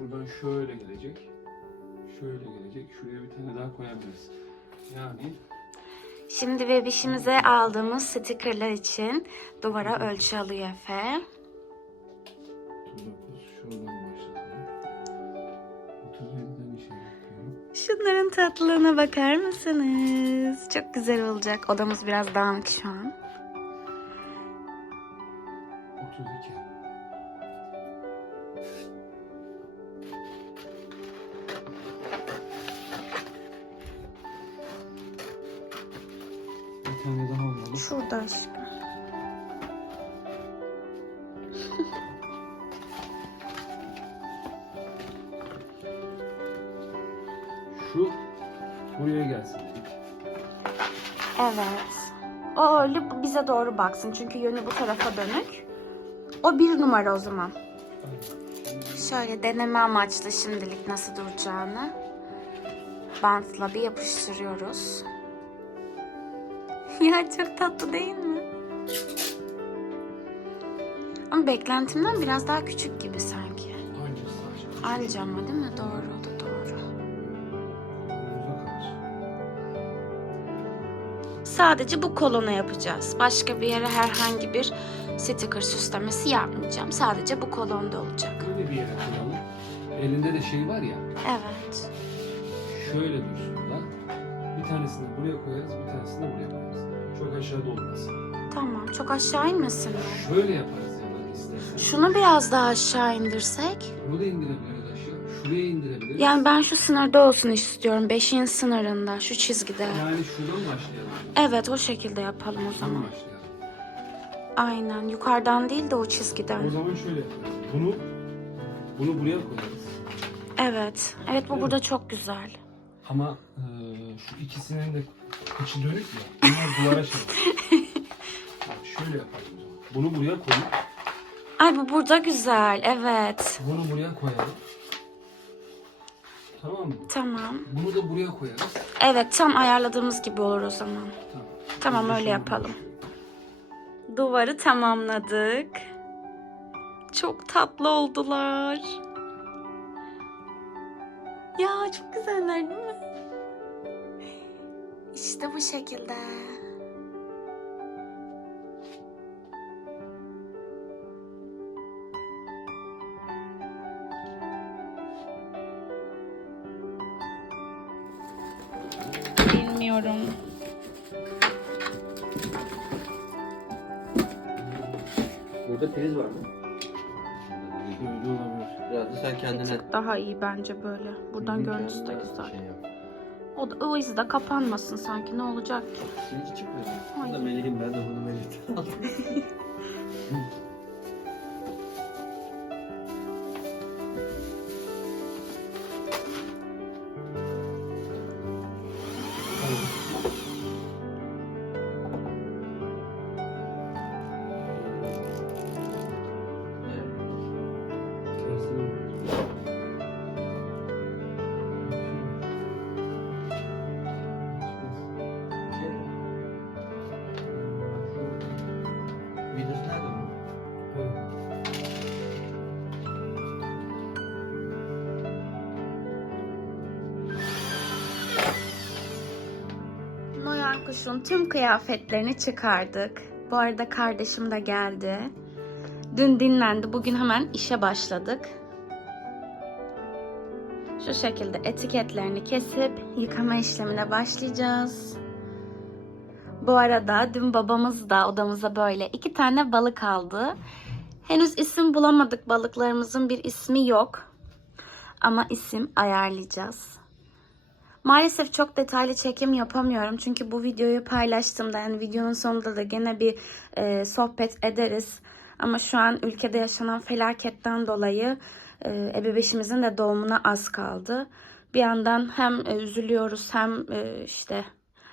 şuradan şöyle gelecek. Şöyle gelecek. Şuraya bir tane daha koyabiliriz. Yani Şimdi bebişimize aldığımız stickerlar için duvara ölçü alıyor Efe. 39 şuradan başlatalım. 37'den işe yapıyorum. Şunların tatlılığına bakar mısınız? Çok güzel olacak. Odamız biraz dağınık şu an. 32. Bir tane daha olmalı. Şurada aşkım. Şu buraya gelsin. Evet. O öyle bize doğru baksın. Çünkü yönü bu tarafa dönük. O bir numara o zaman. Şöyle deneme amaçlı şimdilik nasıl duracağını bantla bir yapıştırıyoruz. ya çok tatlı değil mi? Ama beklentimden biraz daha küçük gibi sanki. Anca ama değil mi? Doğru o da doğru. Sadece bu kolona yapacağız. Başka bir yere herhangi bir sticker süslemesi yapmayacağım. Sadece bu kolonda olacak. Böyle bir yere koyalım. Elinde de şey var ya. Evet. Şöyle dursun da. Bir tanesini buraya koyarız, bir tanesini buraya koyarız. Çok aşağıda olmaz. Tamam. Çok aşağı inmesin mi? Şöyle yaparız ya da istersen. Şunu biraz daha aşağı indirsek. Bunu da indirebiliriz aşağı. Şuraya indirebiliriz. Yani ben şu sınırda olsun istiyorum. Beşiğin sınırında. Şu çizgide. Yani şuradan başlayalım. Evet o şekilde yapalım o Şuradan zaman. başlayalım. Aynen. Yukarıdan değil de o O çizgiden. zaman şöyle yaparız. Bunu bunu buraya koyarız. Evet. Evet bu burada çok güzel. Ama eee, şu ikisinin de içi dönük ya. Bunlar duvara şey. Bak şöyle yapalım o zaman. Bunu buraya koyup Ay bu burada güzel. Evet. bunu buraya koyalım. Tamam mı? Tamam. Bunu da buraya koyarız. Evet tam ayarladığımız gibi olur o zaman. Tamam. Tamam, Biz de öyle şunu yapalım. Duvarı tamamladık. Çok tatlı oldular. Ya çok güzeller değil mi? İşte bu şekilde. Bilmiyorum. Burada priz var mı? Da sen Bir kendine... tık daha iyi bence böyle. Buradan Hı, görüntüsü de kendine güzel. Şey yap. O, da, o izi de kapanmasın sanki ne olacak ki? Hiç çıkmıyor. Ay. Bu da Melih'im ben de bunu Melih'ten aldım. kuşun tüm kıyafetlerini çıkardık. Bu arada kardeşim de geldi. Dün dinlendi. Bugün hemen işe başladık. Şu şekilde etiketlerini kesip yıkama işlemine başlayacağız. Bu arada dün babamız da odamıza böyle iki tane balık aldı. Henüz isim bulamadık. Balıklarımızın bir ismi yok. Ama isim ayarlayacağız. Maalesef çok detaylı çekim yapamıyorum. Çünkü bu videoyu paylaştığımda yani videonun sonunda da gene bir e, sohbet ederiz. Ama şu an ülkede yaşanan felaketten dolayı e, ebebeşimizin de doğumuna az kaldı. Bir yandan hem e, üzülüyoruz hem e, işte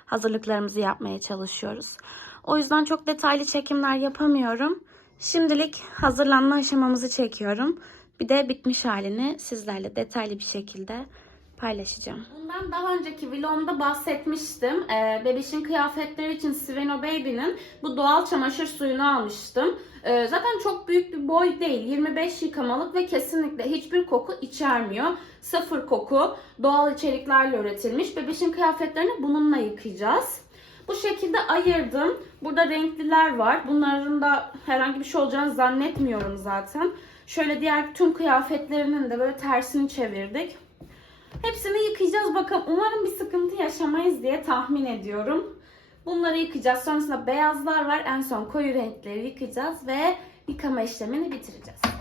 hazırlıklarımızı yapmaya çalışıyoruz. O yüzden çok detaylı çekimler yapamıyorum. Şimdilik hazırlanma aşamamızı çekiyorum. Bir de bitmiş halini sizlerle detaylı bir şekilde paylaşacağım. Bundan daha önceki vlogumda bahsetmiştim. Ee, bebişin kıyafetleri için Sveno Baby'nin bu doğal çamaşır suyunu almıştım. Ee, zaten çok büyük bir boy değil. 25 yıkamalık ve kesinlikle hiçbir koku içermiyor. Sıfır koku. Doğal içeriklerle üretilmiş. Bebişin kıyafetlerini bununla yıkayacağız. Bu şekilde ayırdım. Burada renkliler var. Bunların da herhangi bir şey olacağını zannetmiyorum zaten. Şöyle diğer tüm kıyafetlerinin de böyle tersini çevirdik. Hepsini yıkayacağız bakalım. Umarım bir sıkıntı yaşamayız diye tahmin ediyorum. Bunları yıkayacağız. Sonrasında beyazlar var. En son koyu renkleri yıkayacağız ve yıkama işlemini bitireceğiz.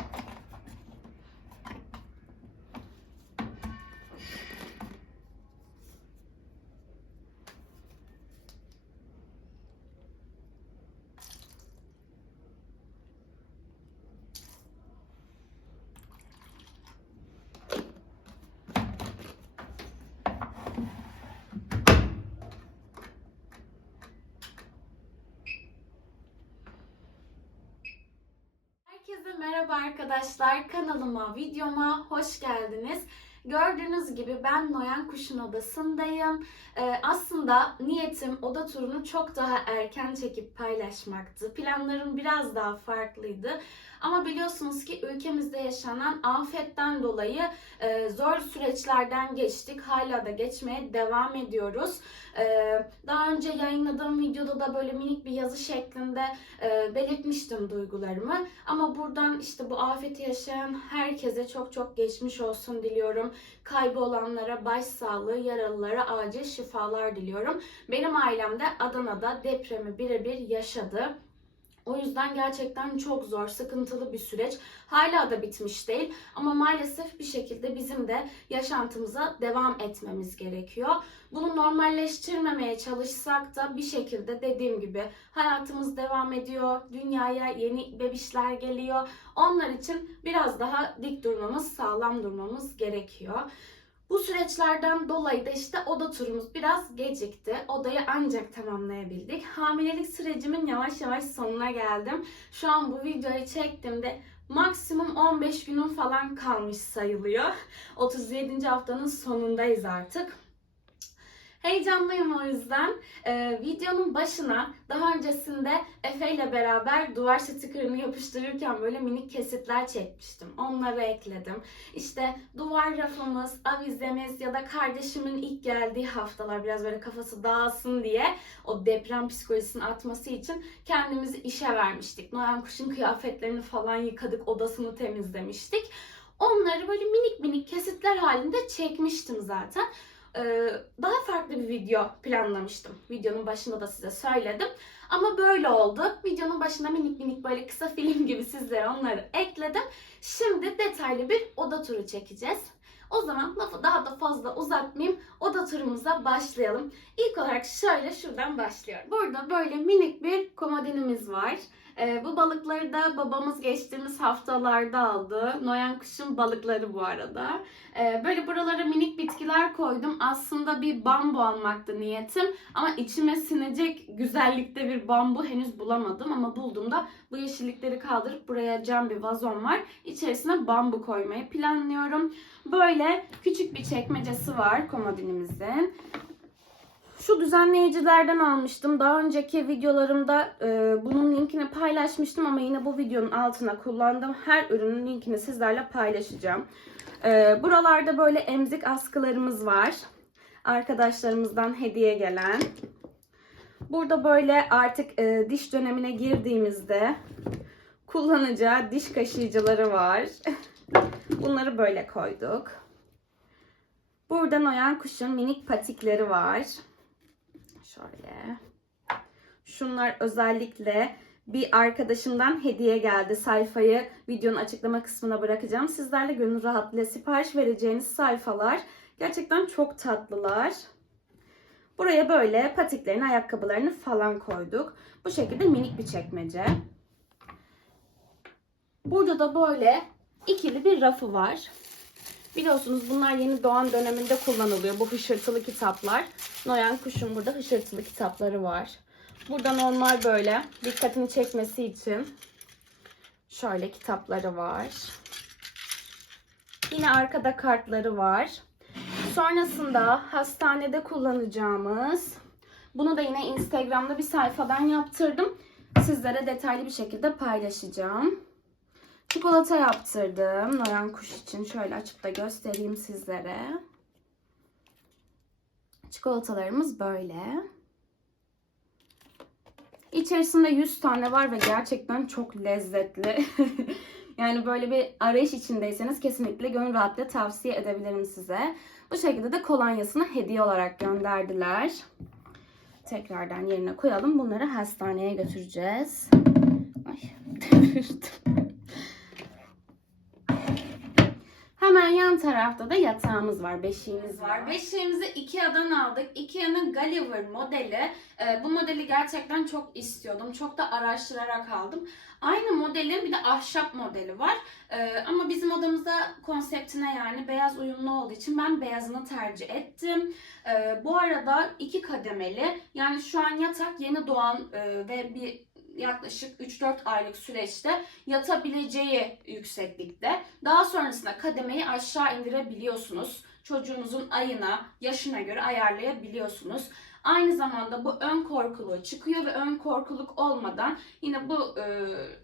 Kanalıma, videoma hoş geldiniz. Gördüğünüz gibi ben Noyan Kuş'un odasındayım. Ee, aslında niyetim oda turunu çok daha erken çekip paylaşmaktı. Planlarım biraz daha farklıydı. Ama biliyorsunuz ki ülkemizde yaşanan afetten dolayı e, zor süreçlerden geçtik. Hala da geçmeye devam ediyoruz. Ee, daha önce yayınladığım videoda da böyle minik bir yazı şeklinde e, belirtmiştim duygularımı. Ama buradan işte bu afeti yaşayan herkese çok çok geçmiş olsun diliyorum. Kaybı olanlara başsağlığı, yaralılara acil şifalar diliyorum. Benim ailem de Adana'da depremi birebir yaşadı. O yüzden gerçekten çok zor, sıkıntılı bir süreç. Hala da bitmiş değil ama maalesef bir şekilde bizim de yaşantımıza devam etmemiz gerekiyor. Bunu normalleştirmemeye çalışsak da bir şekilde dediğim gibi hayatımız devam ediyor. Dünyaya yeni bebişler geliyor. Onlar için biraz daha dik durmamız, sağlam durmamız gerekiyor. Bu süreçlerden dolayı da işte oda turumuz biraz gecikti. Odayı ancak tamamlayabildik. Hamilelik sürecimin yavaş yavaş sonuna geldim. Şu an bu videoyu çektiğimde maksimum 15 günüm falan kalmış sayılıyor. 37. haftanın sonundayız artık. Heyecanlıyım o yüzden. Ee, videonun başına daha öncesinde Efe ile beraber duvar stickerını yapıştırırken böyle minik kesitler çekmiştim. Onları ekledim. İşte duvar rafımız, avizemiz ya da kardeşimin ilk geldiği haftalar biraz böyle kafası dağılsın diye o deprem psikolojisini atması için kendimizi işe vermiştik. Noyan kuşun kıyafetlerini falan yıkadık, odasını temizlemiştik. Onları böyle minik minik kesitler halinde çekmiştim zaten. Ee, daha farklı bir video planlamıştım. Videonun başında da size söyledim. Ama böyle oldu. Videonun başına minik minik böyle kısa film gibi sizlere onları ekledim. Şimdi detaylı bir oda turu çekeceğiz. O zaman lafı daha da fazla uzatmayayım. Oda turumuza başlayalım. İlk olarak şöyle şuradan başlıyorum. Burada böyle minik bir komodinimiz var. Ee, bu balıkları da babamız geçtiğimiz haftalarda aldı. Noyan kuşun balıkları bu arada. Ee, böyle buralara minik bitkiler koydum. Aslında bir bambu almaktı niyetim. Ama içime sinecek güzellikte bir bambu henüz bulamadım. Ama bulduğumda bu yeşillikleri kaldırıp buraya cam bir vazon var. İçerisine bambu koymayı planlıyorum. Böyle küçük bir çekmecesi var komodinimizin. Şu düzenleyicilerden almıştım. Daha önceki videolarımda e, bunun linkini paylaşmıştım ama yine bu videonun altına kullandığım her ürünün linkini sizlerle paylaşacağım. E, buralarda böyle emzik askılarımız var. Arkadaşlarımızdan hediye gelen. Burada böyle artık e, diş dönemine girdiğimizde kullanacağı diş kaşıyıcıları var. Bunları böyle koyduk. Burada Noyan kuşun minik patikleri var. Şöyle. Şunlar özellikle bir arkadaşımdan hediye geldi. Sayfayı videonun açıklama kısmına bırakacağım. Sizlerle gönül rahatlığıyla sipariş vereceğiniz sayfalar. Gerçekten çok tatlılar. Buraya böyle patiklerini, ayakkabılarını falan koyduk. Bu şekilde minik bir çekmece. Burada da böyle ikili bir rafı var. Biliyorsunuz bunlar yeni doğan döneminde kullanılıyor. Bu hışırtılı kitaplar. Noyan Kuş'un burada hışırtılı kitapları var. Burada normal böyle dikkatini çekmesi için şöyle kitapları var. Yine arkada kartları var. Sonrasında hastanede kullanacağımız bunu da yine Instagram'da bir sayfadan yaptırdım. Sizlere detaylı bir şekilde paylaşacağım. Çikolata yaptırdım. Noyan kuş için şöyle açıp da göstereyim sizlere. Çikolatalarımız böyle. İçerisinde 100 tane var ve gerçekten çok lezzetli. yani böyle bir arayış içindeyseniz kesinlikle gönül rahatlıkla tavsiye edebilirim size. Bu şekilde de kolonyasını hediye olarak gönderdiler. Tekrardan yerine koyalım. Bunları hastaneye götüreceğiz. Ay, devirdim. Hemen yan tarafta da yatağımız var, beşiğimiz var. Beşiğimizi Ikea'dan aldık. Ikea'nın Gulliver modeli. Ee, bu modeli gerçekten çok istiyordum. Çok da araştırarak aldım. Aynı modelin bir de ahşap modeli var. Ee, ama bizim odamızda konseptine yani beyaz uyumlu olduğu için ben beyazını tercih ettim. Ee, bu arada iki kademeli. Yani şu an yatak yeni doğan e, ve bir yaklaşık 3-4 aylık süreçte yatabileceği yükseklikte. Daha sonrasında kademeyi aşağı indirebiliyorsunuz. Çocuğunuzun ayına, yaşına göre ayarlayabiliyorsunuz. Aynı zamanda bu ön korkuluğu çıkıyor ve ön korkuluk olmadan yine bu e,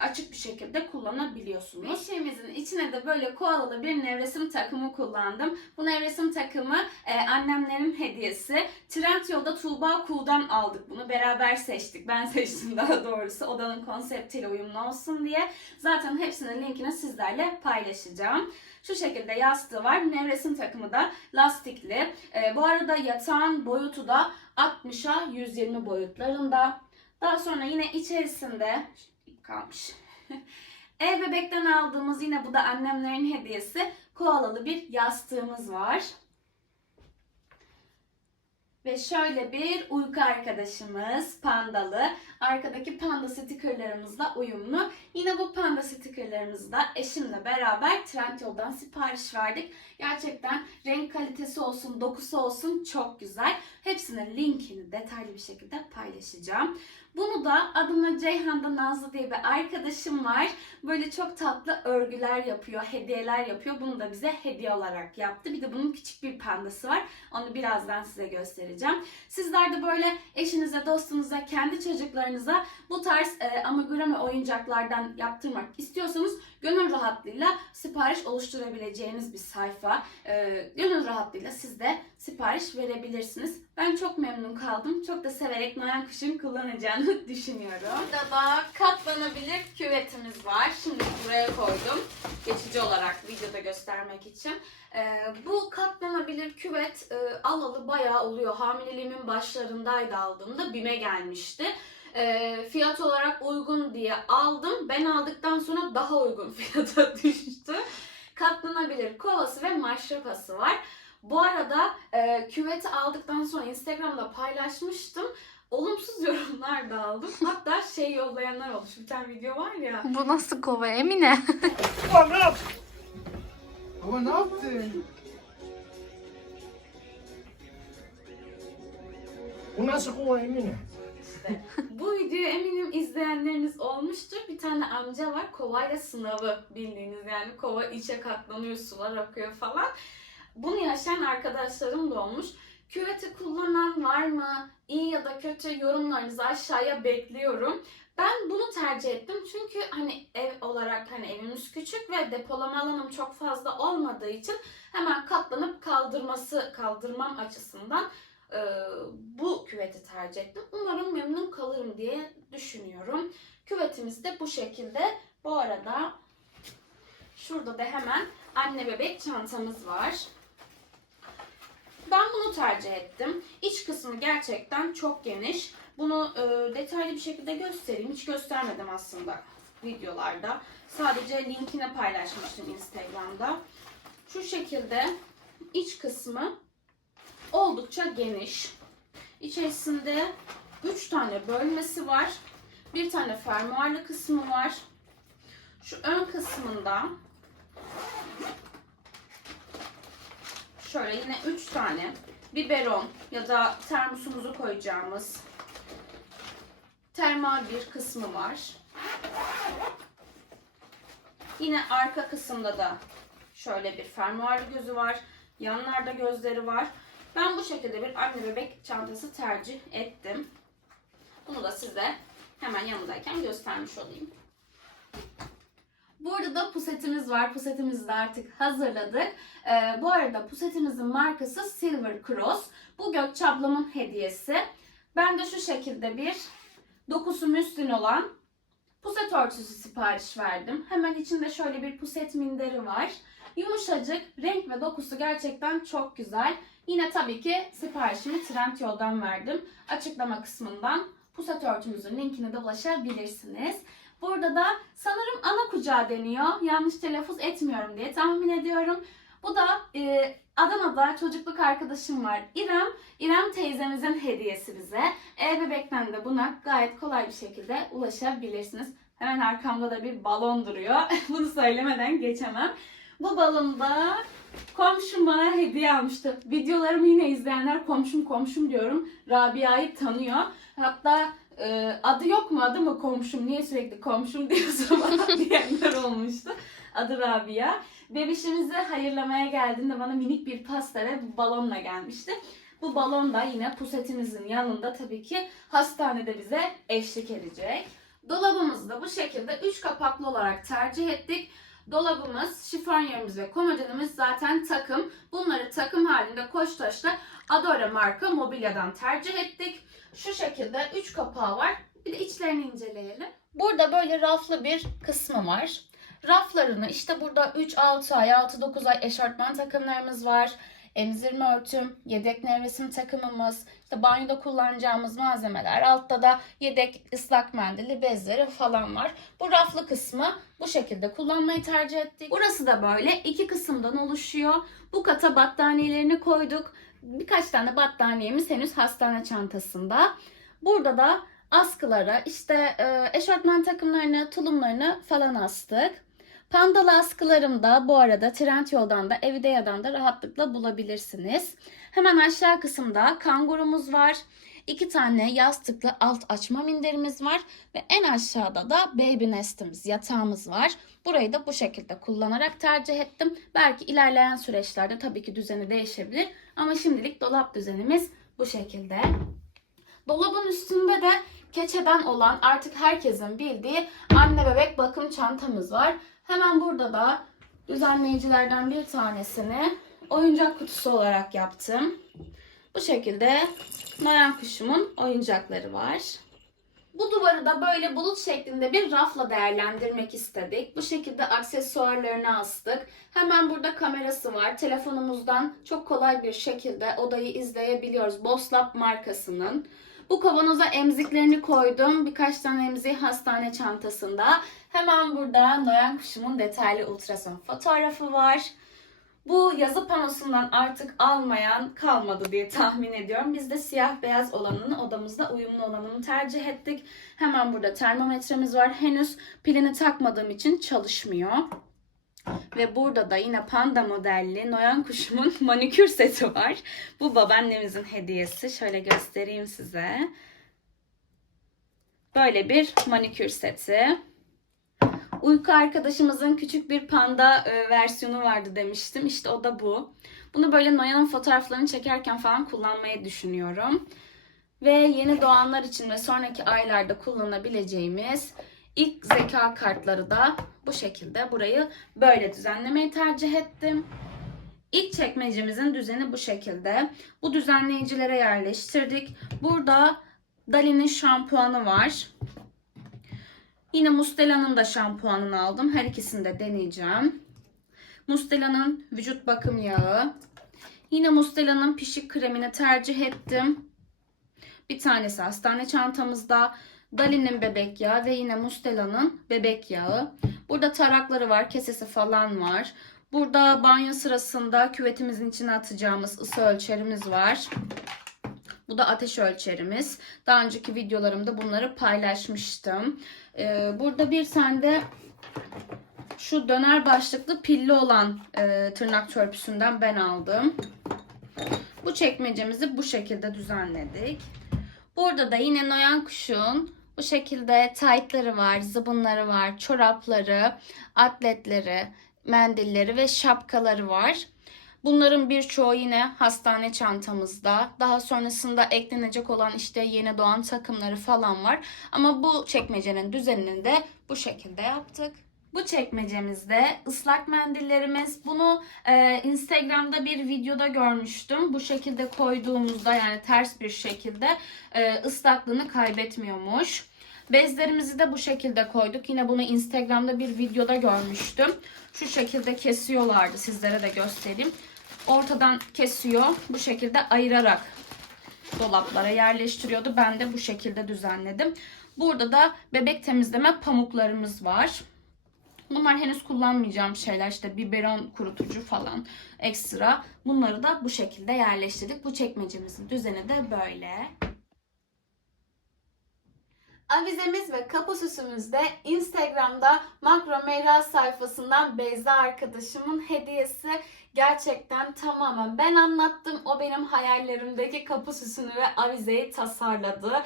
açık bir şekilde kullanabiliyorsunuz. Beşiğimizin içine de böyle koalalı bir nevresim takımı kullandım. Bu nevresim takımı e, annemlerin hediyesi. Trendyol'da Tuğba Kuğ'dan aldık bunu. Beraber seçtik. Ben seçtim daha doğrusu. Odanın konseptiyle uyumlu olsun diye. Zaten hepsinin linkini sizlerle paylaşacağım. Şu şekilde yastığı var. Nevresim takımı da lastikli. Ee, bu arada yatağın boyutu da 60'a 120 boyutlarında. Daha sonra yine içerisinde kalmış. Ev bebekten aldığımız yine bu da annemlerin hediyesi. Koalalı bir yastığımız var. Ve şöyle bir uyku arkadaşımız pandalı. Arkadaki panda stikerlerimizle uyumlu. Yine bu panda stikerlerimizi de eşimle beraber Trendyol'dan sipariş verdik. Gerçekten renk kalitesi olsun, dokusu olsun çok güzel. Hepsinin linkini detaylı bir şekilde paylaşacağım. Bunu da adına Ceyhan'da Nazlı diye bir arkadaşım var. Böyle çok tatlı örgüler yapıyor, hediyeler yapıyor. Bunu da bize hediye olarak yaptı. Bir de bunun küçük bir pandası var. Onu birazdan size göstereceğim. Sizler de böyle eşinize, dostunuza, kendi çocuklarınıza bu tarz e, amigurumi oyuncaklardan yaptırmak istiyorsanız gönül rahatlığıyla sipariş oluşturabileceğiniz bir sayfa. E, gönül rahatlığıyla siz de sipariş verebilirsiniz. Ben çok memnun kaldım. Çok da severek Noyan Kuş'un kullanacağını düşünüyorum. Burada da katlanabilir küvetimiz var. Şimdi buraya koydum. Geçici olarak videoda göstermek için. Ee, bu katlanabilir küvet e, alalı bayağı oluyor. Hamileliğimin başlarındaydı aldığımda. BİM'e gelmişti. Ee, fiyat olarak uygun diye aldım. Ben aldıktan sonra daha uygun fiyata düştü. Katlanabilir kovası ve maşrapası var. Bu arada e, küveti aldıktan sonra Instagram'da paylaşmıştım. Olumsuz yorumlar da aldım. Hatta şey yollayanlar olmuş. Bir tane video var ya. Bu nasıl kova Emine? Baba ne yaptın? Baba ne yaptın? Bu nasıl kova Emine? Bu videoyu eminim izleyenleriniz olmuştur. Bir tane amca var. Kovayla sınavı bildiğiniz yani kova içe katlanıyor, sular akıyor falan. Bunu yaşayan arkadaşlarım da olmuş. Küveti kullanan var mı? İyi ya da kötü yorumlarınızı aşağıya bekliyorum. Ben bunu tercih ettim çünkü hani ev olarak hani evimiz küçük ve depolama alanım çok fazla olmadığı için hemen katlanıp kaldırması kaldırmam açısından e, bu küveti tercih ettim. Umarım memnun kalırım diye düşünüyorum. Küvetimiz de bu şekilde. Bu arada şurada da hemen anne bebek çantamız var. Ben bunu tercih ettim. İç kısmı gerçekten çok geniş. Bunu e, detaylı bir şekilde göstereyim. Hiç göstermedim aslında videolarda. Sadece linkine paylaşmıştım Instagram'da. Şu şekilde iç kısmı oldukça geniş. İçerisinde 3 tane bölmesi var. Bir tane fermuarlı kısmı var. Şu ön kısmında şöyle yine 3 tane biberon ya da termosumuzu koyacağımız termal bir kısmı var. Yine arka kısımda da şöyle bir fermuarlı gözü var. Yanlarda gözleri var. Ben bu şekilde bir anne bebek çantası tercih ettim. Bunu da size hemen yanındayken göstermiş olayım. Burada da pusetimiz var. Pusetimizi de artık hazırladık. Ee, bu arada pusetimizin markası Silver Cross. Bu Gökçe ablamın hediyesi. Ben de şu şekilde bir dokusu müslin olan puset örtüsü sipariş verdim. Hemen içinde şöyle bir puset minderi var. Yumuşacık, renk ve dokusu gerçekten çok güzel. Yine tabii ki siparişimi Trendyol'dan verdim. Açıklama kısmından puset örtümüzün linkine de ulaşabilirsiniz. Burada da sanırım ana kucağı deniyor. Yanlış telaffuz etmiyorum diye tahmin ediyorum. Bu da e, Adana'da çocukluk arkadaşım var İrem. İrem teyzemizin hediyesi bize. E-Bebek'ten de buna gayet kolay bir şekilde ulaşabilirsiniz. Hemen arkamda da bir balon duruyor. Bunu söylemeden geçemem. Bu balonu da komşum bana hediye almıştı. Videolarımı yine izleyenler komşum komşum diyorum. Rabia'yı tanıyor. Hatta e, adı yok mu adı mı komşum niye sürekli komşum diyorsun bana diyenler olmuştu. Adı Rabia. Bebişimizi hayırlamaya geldiğinde bana minik bir pasta ve balonla gelmişti. Bu balon da yine pusetimizin yanında tabii ki hastanede bize eşlik edecek. Dolabımızı da bu şekilde 3 kapaklı olarak tercih ettik. Dolabımız, şifonyerimiz ve komodinimiz zaten takım. Bunları takım halinde Koçtaş'ta Adora marka mobilyadan tercih ettik. Şu şekilde 3 kapağı var. Bir de içlerini inceleyelim. Burada böyle raflı bir kısmı var. Raflarını işte burada 3, 6 ay, 6, 9 ay eşortman takımlarımız var. Emzirme örtüm, yedek nevresim takımımız, işte banyoda kullanacağımız malzemeler, altta da yedek ıslak mendili, bezleri falan var. Bu raflı kısmı bu şekilde kullanmayı tercih ettik. Burası da böyle iki kısımdan oluşuyor. Bu kata battaniyelerini koyduk. Birkaç tane battaniyemiz henüz hastane çantasında. Burada da askılara, işte e, eşortman takımlarını, tulumlarını falan astık. Pandalı askılarım da bu arada Trendyol'dan da Evidea'dan da rahatlıkla bulabilirsiniz. Hemen aşağı kısımda kangurumuz var. İki tane yastıklı alt açma minderimiz var. Ve en aşağıda da baby nestimiz, yatağımız var. Burayı da bu şekilde kullanarak tercih ettim. Belki ilerleyen süreçlerde tabii ki düzeni değişebilir. Ama şimdilik dolap düzenimiz bu şekilde. Dolabın üstünde de keçeden olan artık herkesin bildiği anne bebek bakım çantamız var. Hemen burada da düzenleyicilerden bir tanesini oyuncak kutusu olarak yaptım. Bu şekilde Noyan kuşumun oyuncakları var. Bu duvarı da böyle bulut şeklinde bir rafla değerlendirmek istedik. Bu şekilde aksesuarlarını astık. Hemen burada kamerası var. Telefonumuzdan çok kolay bir şekilde odayı izleyebiliyoruz. Boslap markasının. Bu kavanoza emziklerini koydum. Birkaç tane emziği hastane çantasında. Hemen burada Noyan kuşumun detaylı ultrason fotoğrafı var. Bu yazı panosundan artık almayan kalmadı diye tahmin ediyorum. Biz de siyah beyaz olanını odamızda uyumlu olanını tercih ettik. Hemen burada termometremiz var. Henüz pilini takmadığım için çalışmıyor. Ve burada da yine panda modelli Noyan kuşumun manikür seti var. Bu babaannemizin hediyesi. Şöyle göstereyim size. Böyle bir manikür seti. Uyku arkadaşımızın küçük bir panda e, versiyonu vardı demiştim. İşte o da bu. Bunu böyle Noyan'ın fotoğraflarını çekerken falan kullanmayı düşünüyorum. Ve yeni doğanlar için ve sonraki aylarda kullanabileceğimiz ilk zeka kartları da bu şekilde. Burayı böyle düzenlemeyi tercih ettim. İlk çekmecemizin düzeni bu şekilde. Bu düzenleyicilere yerleştirdik. Burada Dali'nin şampuanı var. Yine Mustela'nın da şampuanını aldım. Her ikisini de deneyeceğim. Mustela'nın vücut bakım yağı. Yine Mustela'nın pişik kremini tercih ettim. Bir tanesi hastane çantamızda. Dali'nin bebek yağı ve yine Mustela'nın bebek yağı. Burada tarakları var, kesesi falan var. Burada banyo sırasında küvetimizin içine atacağımız ısı ölçerimiz var. Bu da ateş ölçerimiz. Daha önceki videolarımda bunları paylaşmıştım. Ee, burada bir tane de şu döner başlıklı pilli olan e, tırnak törpüsünden ben aldım. Bu çekmecemizi bu şekilde düzenledik. Burada da yine Noyan Kuş'un bu şekilde taytları var, zıbınları var, çorapları, atletleri, mendilleri ve şapkaları var. Bunların birçoğu yine hastane çantamızda. Daha sonrasında eklenecek olan işte yeni doğan takımları falan var. Ama bu çekmecenin düzenini de bu şekilde yaptık. Bu çekmecemizde ıslak mendillerimiz. Bunu e, Instagram'da bir videoda görmüştüm. Bu şekilde koyduğumuzda yani ters bir şekilde e, ıslaklığını kaybetmiyormuş. Bezlerimizi de bu şekilde koyduk. Yine bunu Instagram'da bir videoda görmüştüm. Şu şekilde kesiyorlardı. Sizlere de göstereyim. Ortadan kesiyor. Bu şekilde ayırarak dolaplara yerleştiriyordu. Ben de bu şekilde düzenledim. Burada da bebek temizleme pamuklarımız var. Bunlar henüz kullanmayacağım şeyler işte biberon kurutucu falan ekstra. Bunları da bu şekilde yerleştirdik. Bu çekmecemizin düzeni de böyle. Avizemiz ve kapı süsümüz de Instagram'da Makro Meyra sayfasından Beyza arkadaşımın hediyesi. Gerçekten tamamen ben anlattım. O benim hayallerimdeki kapı süsünü ve avizeyi tasarladı.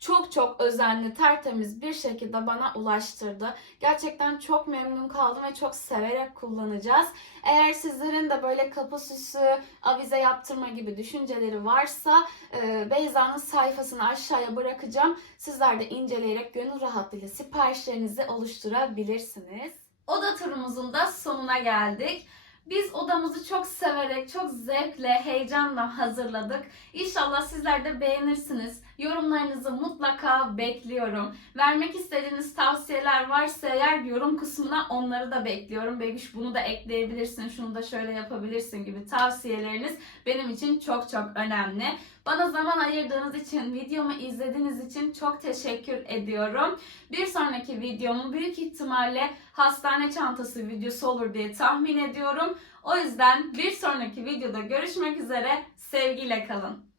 Çok çok özenli, tertemiz bir şekilde bana ulaştırdı. Gerçekten çok memnun kaldım ve çok severek kullanacağız. Eğer sizlerin de böyle kapı süsü, avize yaptırma gibi düşünceleri varsa e, Beyza'nın sayfasını aşağıya bırakacağım. Sizler de inceleyerek gönül rahatlığıyla siparişlerinizi oluşturabilirsiniz. Oda turumuzun da sonuna geldik. Biz odamızı çok severek, çok zevkle, heyecanla hazırladık. İnşallah sizler de beğenirsiniz. Yorumlarınızı mutlaka bekliyorum. Vermek istediğiniz tavsiyeler varsa eğer yorum kısmına onları da bekliyorum. Bebiş bunu da ekleyebilirsin, şunu da şöyle yapabilirsin gibi tavsiyeleriniz benim için çok çok önemli. Bana zaman ayırdığınız için, videomu izlediğiniz için çok teşekkür ediyorum. Bir sonraki videomu büyük ihtimalle hastane çantası videosu olur diye tahmin ediyorum. O yüzden bir sonraki videoda görüşmek üzere. Sevgiyle kalın.